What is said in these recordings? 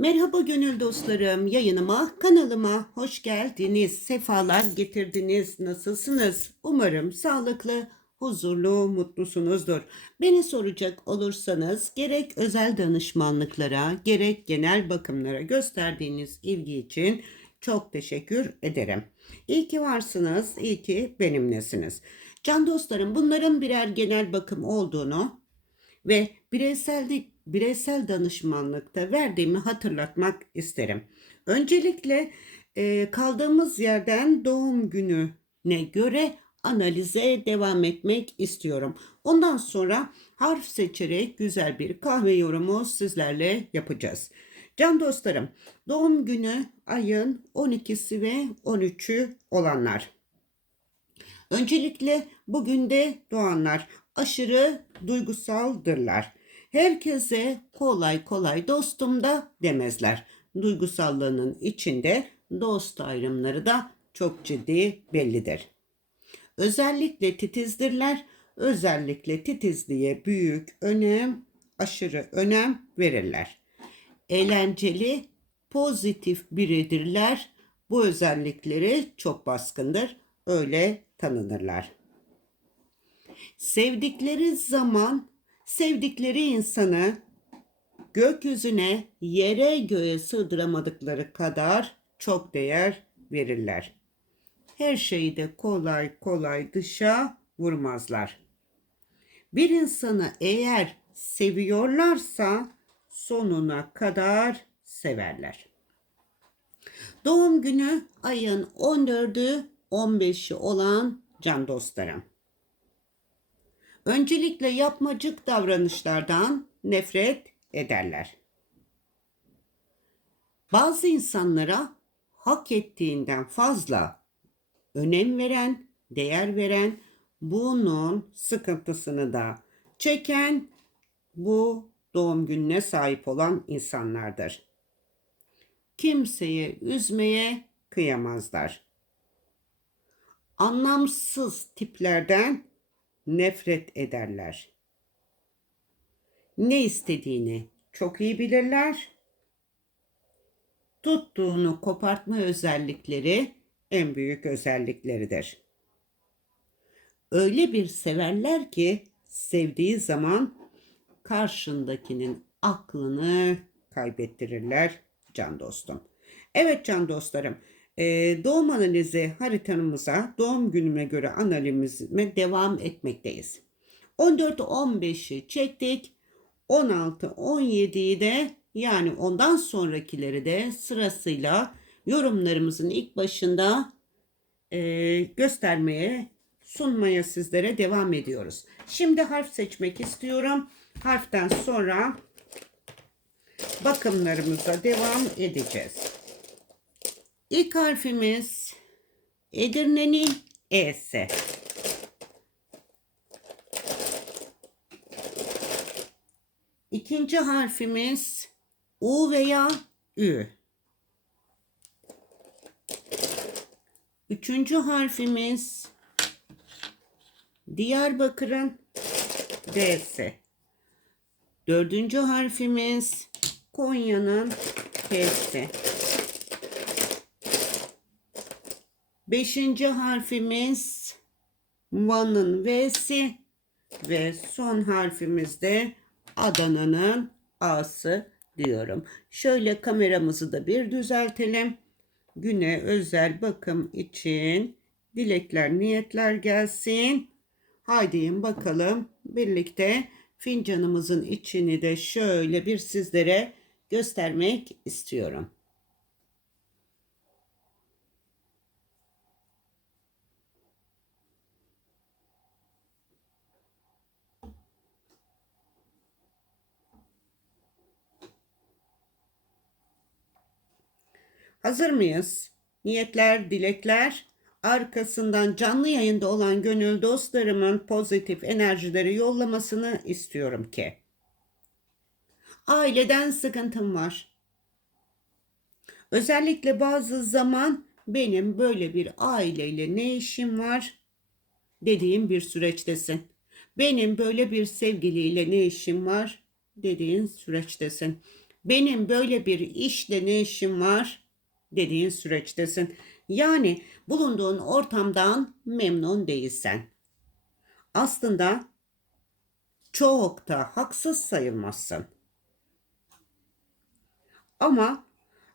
Merhaba gönül dostlarım, yayınıma, kanalıma hoş geldiniz, sefalar getirdiniz, nasılsınız? Umarım sağlıklı, huzurlu, mutlusunuzdur. Beni soracak olursanız gerek özel danışmanlıklara, gerek genel bakımlara gösterdiğiniz ilgi için çok teşekkür ederim. İyi ki varsınız, iyi ki benimlesiniz. Can dostlarım bunların birer genel bakım olduğunu ve bireysel bireysel danışmanlıkta verdiğimi hatırlatmak isterim. Öncelikle e, kaldığımız yerden doğum gününe göre analize devam etmek istiyorum. Ondan sonra harf seçerek güzel bir kahve yorumu sizlerle yapacağız. Can dostlarım, doğum günü ayın 12'si ve 13'ü olanlar. Öncelikle bugün de doğanlar aşırı duygusaldırlar. Herkese kolay kolay dostum da demezler. Duygusallığının içinde dost ayrımları da çok ciddi bellidir. Özellikle titizdirler. Özellikle titizliğe büyük önem, aşırı önem verirler. Eğlenceli, pozitif biridirler. Bu özellikleri çok baskındır. Öyle tanınırlar. Sevdikleri zaman sevdikleri insanı gökyüzüne, yere göğe sığdıramadıkları kadar çok değer verirler. Her şeyi de kolay kolay dışa vurmazlar. Bir insanı eğer seviyorlarsa sonuna kadar severler. Doğum günü ayın 14'ü 15'i olan can dostlarım. Öncelikle yapmacık davranışlardan nefret ederler. Bazı insanlara hak ettiğinden fazla önem veren, değer veren, bunun sıkıntısını da çeken bu doğum gününe sahip olan insanlardır. Kimseye üzmeye kıyamazlar. Anlamsız tiplerden nefret ederler. Ne istediğini çok iyi bilirler. Tuttuğunu kopartma özellikleri en büyük özellikleridir. Öyle bir severler ki sevdiği zaman karşındakinin aklını kaybettirirler can dostum. Evet can dostlarım, doğum analizi haritamıza doğum günüme göre analizime devam etmekteyiz. 14-15'i çektik. 16-17'yi de yani ondan sonrakileri de sırasıyla yorumlarımızın ilk başında e, göstermeye, sunmaya sizlere devam ediyoruz. Şimdi harf seçmek istiyorum. Harften sonra bakımlarımıza devam edeceğiz. İlk harfimiz Edirne'nin E'si. İkinci harfimiz U veya Ü. Üçüncü harfimiz Diyarbakır'ın D'si. Dördüncü harfimiz Konya'nın K'si. Beşinci harfimiz Van'ın V'si ve son harfimiz de Adana'nın A'sı diyorum. Şöyle kameramızı da bir düzeltelim. Güne özel bakım için dilekler, niyetler gelsin. Haydi bakalım birlikte fincanımızın içini de şöyle bir sizlere göstermek istiyorum. Hazır mıyız? Niyetler, dilekler, arkasından canlı yayında olan gönül dostlarımın pozitif enerjileri yollamasını istiyorum ki. Aileden sıkıntım var. Özellikle bazı zaman benim böyle bir aileyle ne işim var dediğim bir süreçtesin. Benim böyle bir sevgiliyle ne işim var dediğin süreçtesin. benim böyle bir işle ne işim var dediğin süreçtesin. Yani bulunduğun ortamdan memnun değilsen. Aslında çok da haksız sayılmazsın. Ama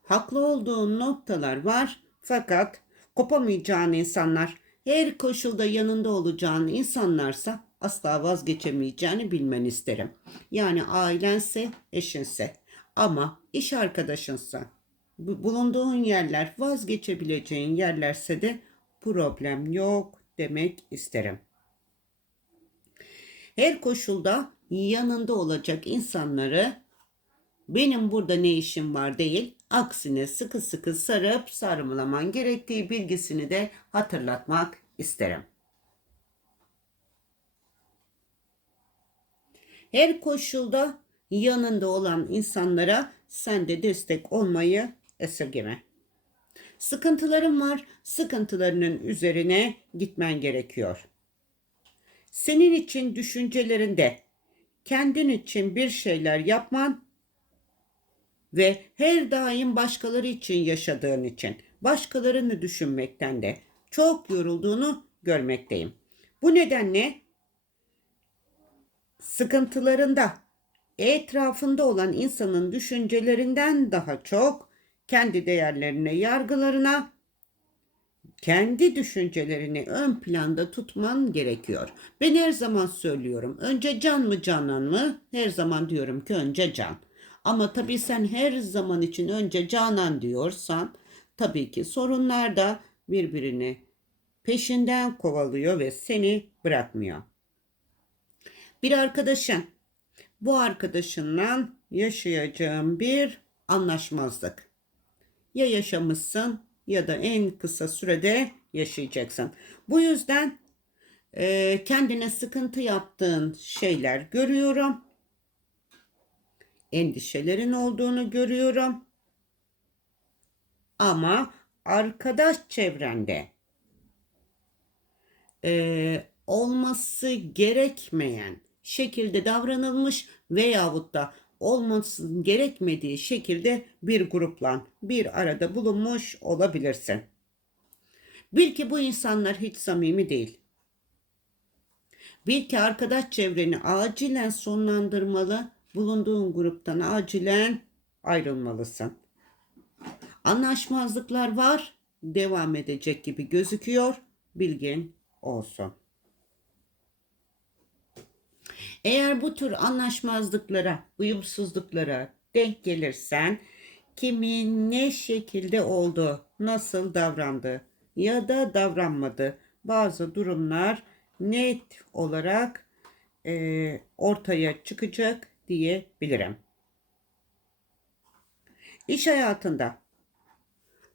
haklı olduğun noktalar var fakat kopamayacağın insanlar, her koşulda yanında olacağın insanlarsa asla vazgeçemeyeceğini bilmeni isterim. Yani ailense, eşinse ama iş arkadaşınsa, bulunduğun yerler vazgeçebileceğin yerlerse de problem yok demek isterim. Her koşulda yanında olacak insanları benim burada ne işim var değil, aksine sıkı sıkı sarıp sarmalaman gerektiği bilgisini de hatırlatmak isterim. Her koşulda yanında olan insanlara sen de destek olmayı esirgeme. Sıkıntıların var, sıkıntılarının üzerine gitmen gerekiyor. Senin için düşüncelerinde kendin için bir şeyler yapman ve her daim başkaları için yaşadığın için başkalarını düşünmekten de çok yorulduğunu görmekteyim. Bu nedenle sıkıntılarında etrafında olan insanın düşüncelerinden daha çok kendi değerlerine, yargılarına, kendi düşüncelerini ön planda tutman gerekiyor. Ben her zaman söylüyorum. Önce can mı canan mı? Her zaman diyorum ki önce can. Ama tabii sen her zaman için önce canan diyorsan tabii ki sorunlar da birbirini peşinden kovalıyor ve seni bırakmıyor. Bir arkadaşın bu arkadaşınla yaşayacağın bir anlaşmazlık. Ya yaşamışsın ya da en kısa sürede yaşayacaksın. Bu yüzden e, kendine sıkıntı yaptığın şeyler görüyorum. Endişelerin olduğunu görüyorum. Ama arkadaş çevrende e, olması gerekmeyen şekilde davranılmış veyahut da olması gerekmediği şekilde bir grupla bir arada bulunmuş olabilirsin. Bil ki bu insanlar hiç samimi değil. Bil ki arkadaş çevreni acilen sonlandırmalı, bulunduğun gruptan acilen ayrılmalısın. Anlaşmazlıklar var, devam edecek gibi gözüküyor. Bilgin olsun. Eğer bu tür anlaşmazlıklara, uyumsuzluklara denk gelirsen kimin ne şekilde oldu, nasıl davrandı ya da davranmadı bazı durumlar net olarak e, ortaya çıkacak diyebilirim. İş hayatında,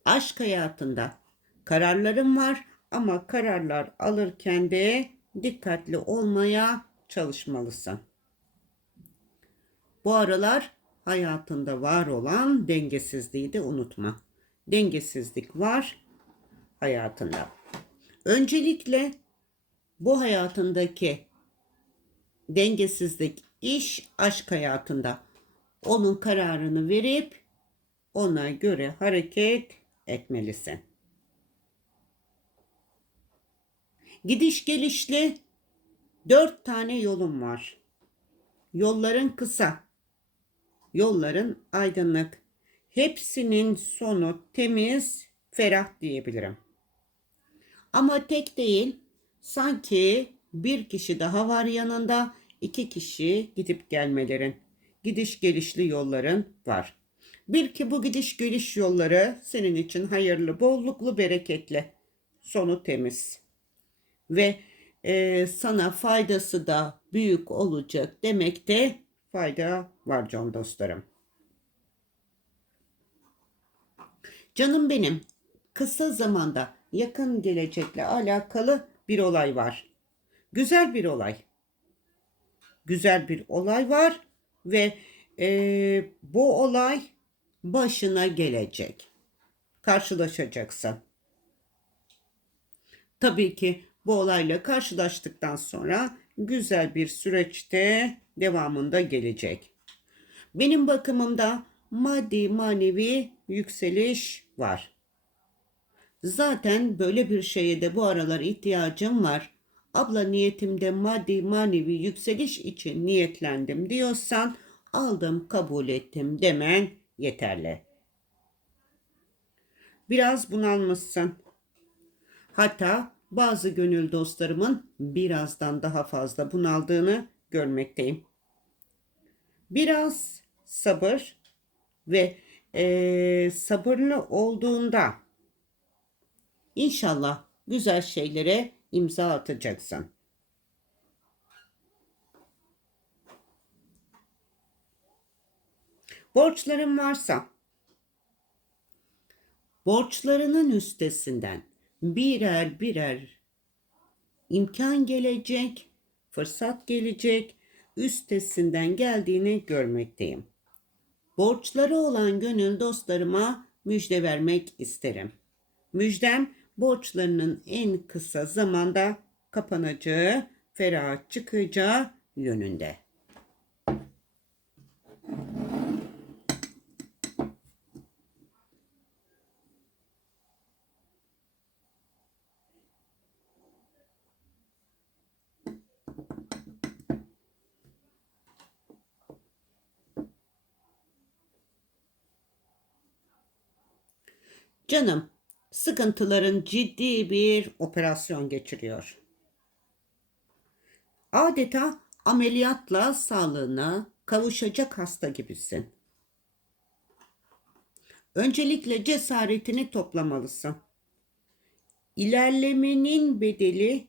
aşk hayatında kararlarım var ama kararlar alırken de dikkatli olmaya çalışmalısın. Bu aralar hayatında var olan dengesizliği de unutma. Dengesizlik var hayatında. Öncelikle bu hayatındaki dengesizlik iş aşk hayatında onun kararını verip ona göre hareket etmelisin. Gidiş gelişli dört tane yolun var. Yolların kısa, yolların aydınlık. Hepsinin sonu temiz, ferah diyebilirim. Ama tek değil, sanki bir kişi daha var yanında, iki kişi gidip gelmelerin, gidiş gelişli yolların var. Bil ki bu gidiş geliş yolları senin için hayırlı, bolluklu, bereketli, sonu temiz ve e, sana faydası da büyük olacak demekte fayda var can dostlarım. Canım benim kısa zamanda yakın gelecekle alakalı bir olay var. Güzel bir olay. Güzel bir olay var ve e, bu olay başına gelecek. Karşılaşacaksın. Tabii ki bu olayla karşılaştıktan sonra güzel bir süreçte devamında gelecek. Benim bakımımda maddi manevi yükseliş var. Zaten böyle bir şeye de bu aralar ihtiyacım var. Abla niyetimde maddi manevi yükseliş için niyetlendim diyorsan aldım kabul ettim demen yeterli. Biraz bunalmışsın. Hatta bazı gönül dostlarımın birazdan daha fazla bunaldığını görmekteyim. Biraz sabır ve eee, sabırlı olduğunda inşallah güzel şeylere imza atacaksın. Borçların varsa borçlarının üstesinden birer birer imkan gelecek, fırsat gelecek, üstesinden geldiğini görmekteyim. Borçları olan gönül dostlarıma müjde vermek isterim. Müjdem borçlarının en kısa zamanda kapanacağı, ferah çıkacağı yönünde. Canım, sıkıntıların ciddi bir operasyon geçiriyor. Adeta ameliyatla sağlığına kavuşacak hasta gibisin. Öncelikle cesaretini toplamalısın. İlerlemenin bedeli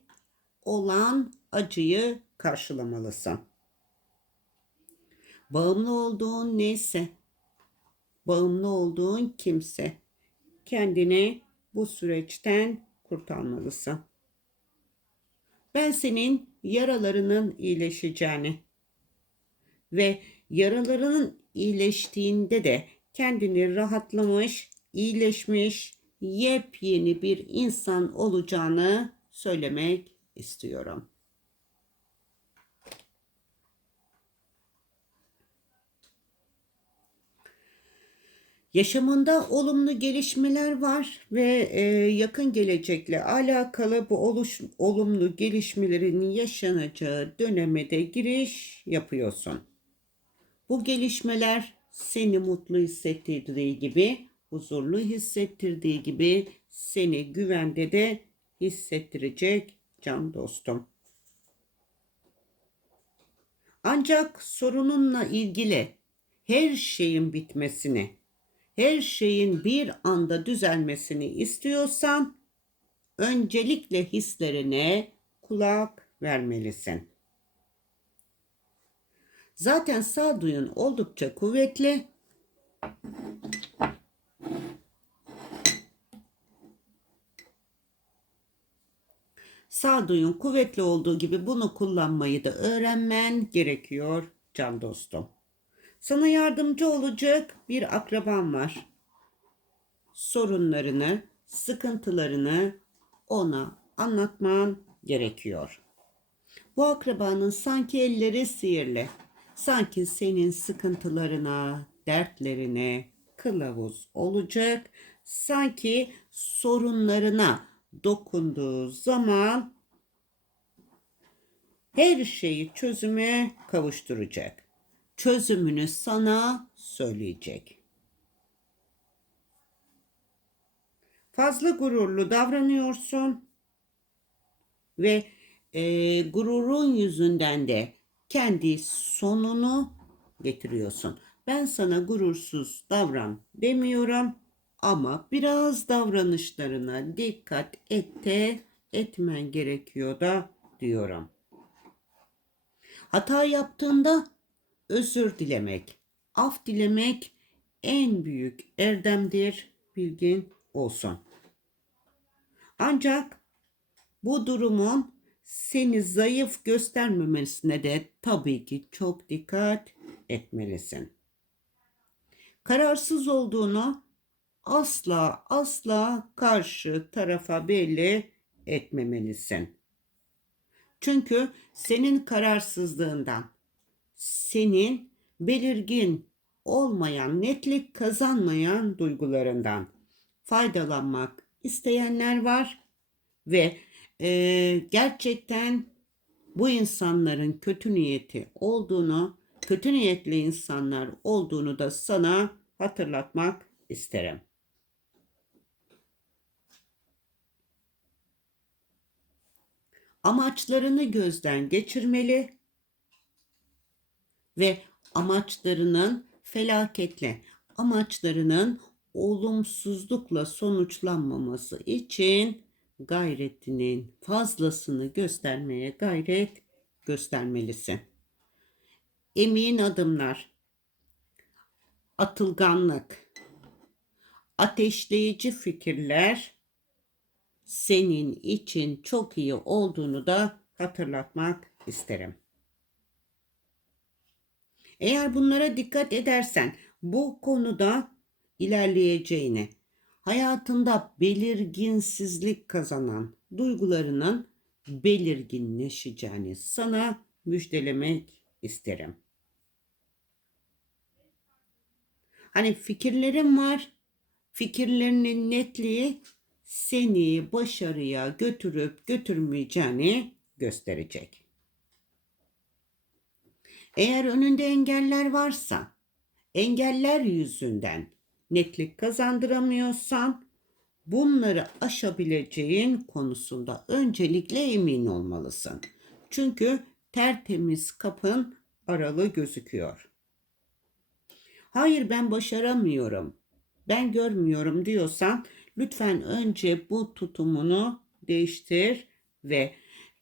olan acıyı karşılamalısın. Bağımlı olduğun neyse, bağımlı olduğun kimse kendini bu süreçten kurtarmalısın. Ben senin yaralarının iyileşeceğini ve yaralarının iyileştiğinde de kendini rahatlamış, iyileşmiş, yepyeni bir insan olacağını söylemek istiyorum. Yaşamında olumlu gelişmeler var ve e, yakın gelecekle alakalı bu oluş, olumlu gelişmelerin yaşanacağı döneme de giriş yapıyorsun. Bu gelişmeler seni mutlu hissettirdiği gibi, huzurlu hissettirdiği gibi seni güvende de hissettirecek can dostum. Ancak sorununla ilgili her şeyin bitmesini, her şeyin bir anda düzelmesini istiyorsan öncelikle hislerine kulak vermelisin. Zaten sağduyun oldukça kuvvetli. Sağduyun kuvvetli olduğu gibi bunu kullanmayı da öğrenmen gerekiyor can dostum. Sana yardımcı olacak bir akraban var. Sorunlarını, sıkıntılarını ona anlatman gerekiyor. Bu akrabanın sanki elleri sihirli. Sanki senin sıkıntılarına, dertlerine kılavuz olacak. Sanki sorunlarına dokunduğu zaman her şeyi çözüme kavuşturacak çözümünü sana söyleyecek. Fazla gururlu davranıyorsun ve e, gururun yüzünden de kendi sonunu getiriyorsun. Ben sana gurursuz davran demiyorum ama biraz davranışlarına dikkat et de etmen gerekiyor da diyorum. Hata yaptığında özür dilemek, af dilemek en büyük erdemdir, bilgin olsun. Ancak bu durumun seni zayıf göstermemesine de tabii ki çok dikkat etmelisin. Kararsız olduğunu asla asla karşı tarafa belli etmemelisin. Çünkü senin kararsızlığından senin belirgin olmayan, netlik kazanmayan duygularından faydalanmak isteyenler var ve e, gerçekten bu insanların kötü niyeti olduğunu, kötü niyetli insanlar olduğunu da sana hatırlatmak isterim. Amaçlarını gözden geçirmeli ve amaçlarının felaketle, amaçlarının olumsuzlukla sonuçlanmaması için gayretinin fazlasını göstermeye gayret göstermelisin. Emin adımlar, atılganlık, ateşleyici fikirler senin için çok iyi olduğunu da hatırlatmak isterim. Eğer bunlara dikkat edersen bu konuda ilerleyeceğini, hayatında belirginsizlik kazanan duygularının belirginleşeceğini sana müjdelemek isterim. Hani fikirlerim var. Fikirlerinin netliği seni başarıya götürüp götürmeyeceğini gösterecek. Eğer önünde engeller varsa, engeller yüzünden netlik kazandıramıyorsan, bunları aşabileceğin konusunda öncelikle emin olmalısın. Çünkü tertemiz kapın aralı gözüküyor. Hayır ben başaramıyorum, ben görmüyorum diyorsan lütfen önce bu tutumunu değiştir ve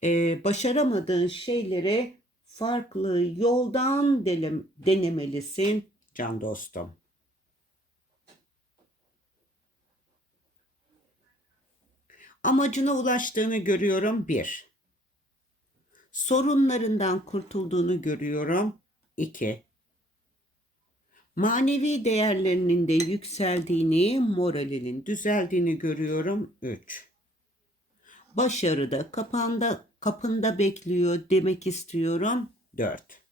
e, başaramadığın şeylere farklı yoldan denem, denemelisin can dostum. Amacına ulaştığını görüyorum bir. Sorunlarından kurtulduğunu görüyorum iki. Manevi değerlerinin de yükseldiğini, moralinin düzeldiğini görüyorum. 3. Başarıda kapanda, kapında bekliyor demek istiyorum. 4.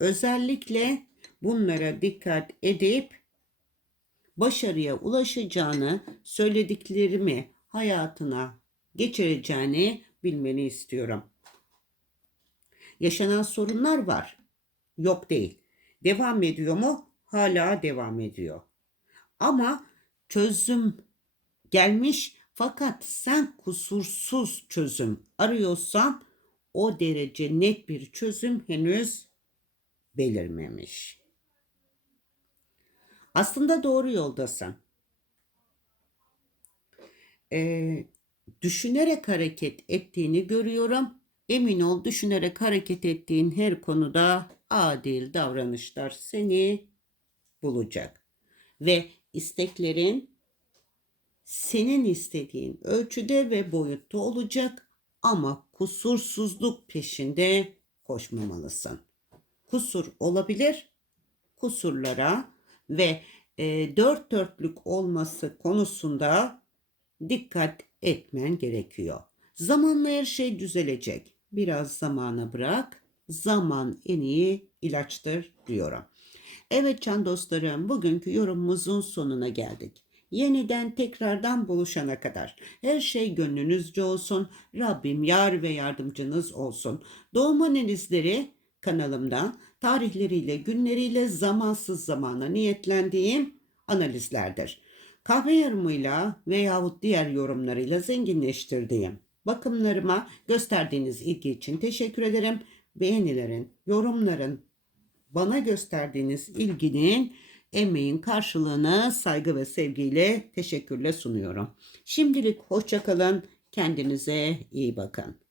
Özellikle bunlara dikkat edip başarıya ulaşacağını, söylediklerimi hayatına geçireceğini bilmeni istiyorum. Yaşanan sorunlar var. Yok değil. Devam ediyor mu? Hala devam ediyor. Ama çözüm gelmiş fakat sen kusursuz çözüm arıyorsan o derece net bir çözüm henüz belirmemiş. Aslında doğru yoldasın. Ee, düşünerek hareket ettiğini görüyorum. Emin ol düşünerek hareket ettiğin her konuda adil davranışlar seni bulacak. Ve isteklerin senin istediğin ölçüde ve boyutta olacak ama kusursuzluk peşinde koşmamalısın. Kusur olabilir, kusurlara ve e, dört dörtlük olması konusunda dikkat etmen gerekiyor. Zamanla her şey düzelecek. Biraz zamana bırak zaman en iyi ilaçtır diyorum. Evet can dostlarım bugünkü yorumumuzun sonuna geldik. Yeniden tekrardan buluşana kadar her şey gönlünüzce olsun. Rabbim yar ve yardımcınız olsun. Doğum analizleri kanalımda tarihleriyle, günleriyle zamansız zamana niyetlendiğim analizlerdir. Kahve yarımıyla veyahut diğer yorumlarıyla zenginleştirdiğim bakımlarıma gösterdiğiniz ilgi için teşekkür ederim beğenilerin, yorumların, bana gösterdiğiniz ilginin, emeğin karşılığını saygı ve sevgiyle teşekkürle sunuyorum. Şimdilik hoşçakalın, kendinize iyi bakın.